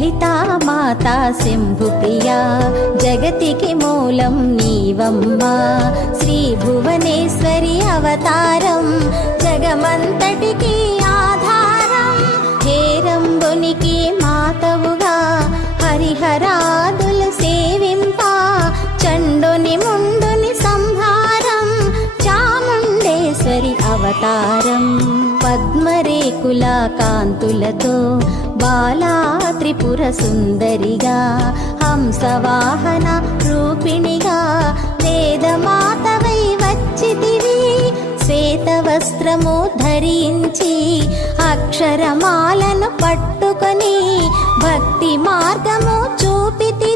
లలితా మాతా శంభుప్రియా జగతికి మూలం నీవమ్మా శ్రీ భువనేశ్వరి అవతారం జగమంతటికి ఆధారం హేరంబునికి మాతవుగా హరిహరాదులు సేవింప చండుని ముండుని సంహారం చాముండేశ్వరి అవతారం పద్మరేకుల కాంతులతో బాలా త్రిపుర సుందరిగా హంసవాహన రూపిణిగా వేదమాతవై వచ్చితివి శ్వేత వస్త్రము ధరించి అక్షరమాలను పట్టుకొని భక్తి మార్గము చూపితి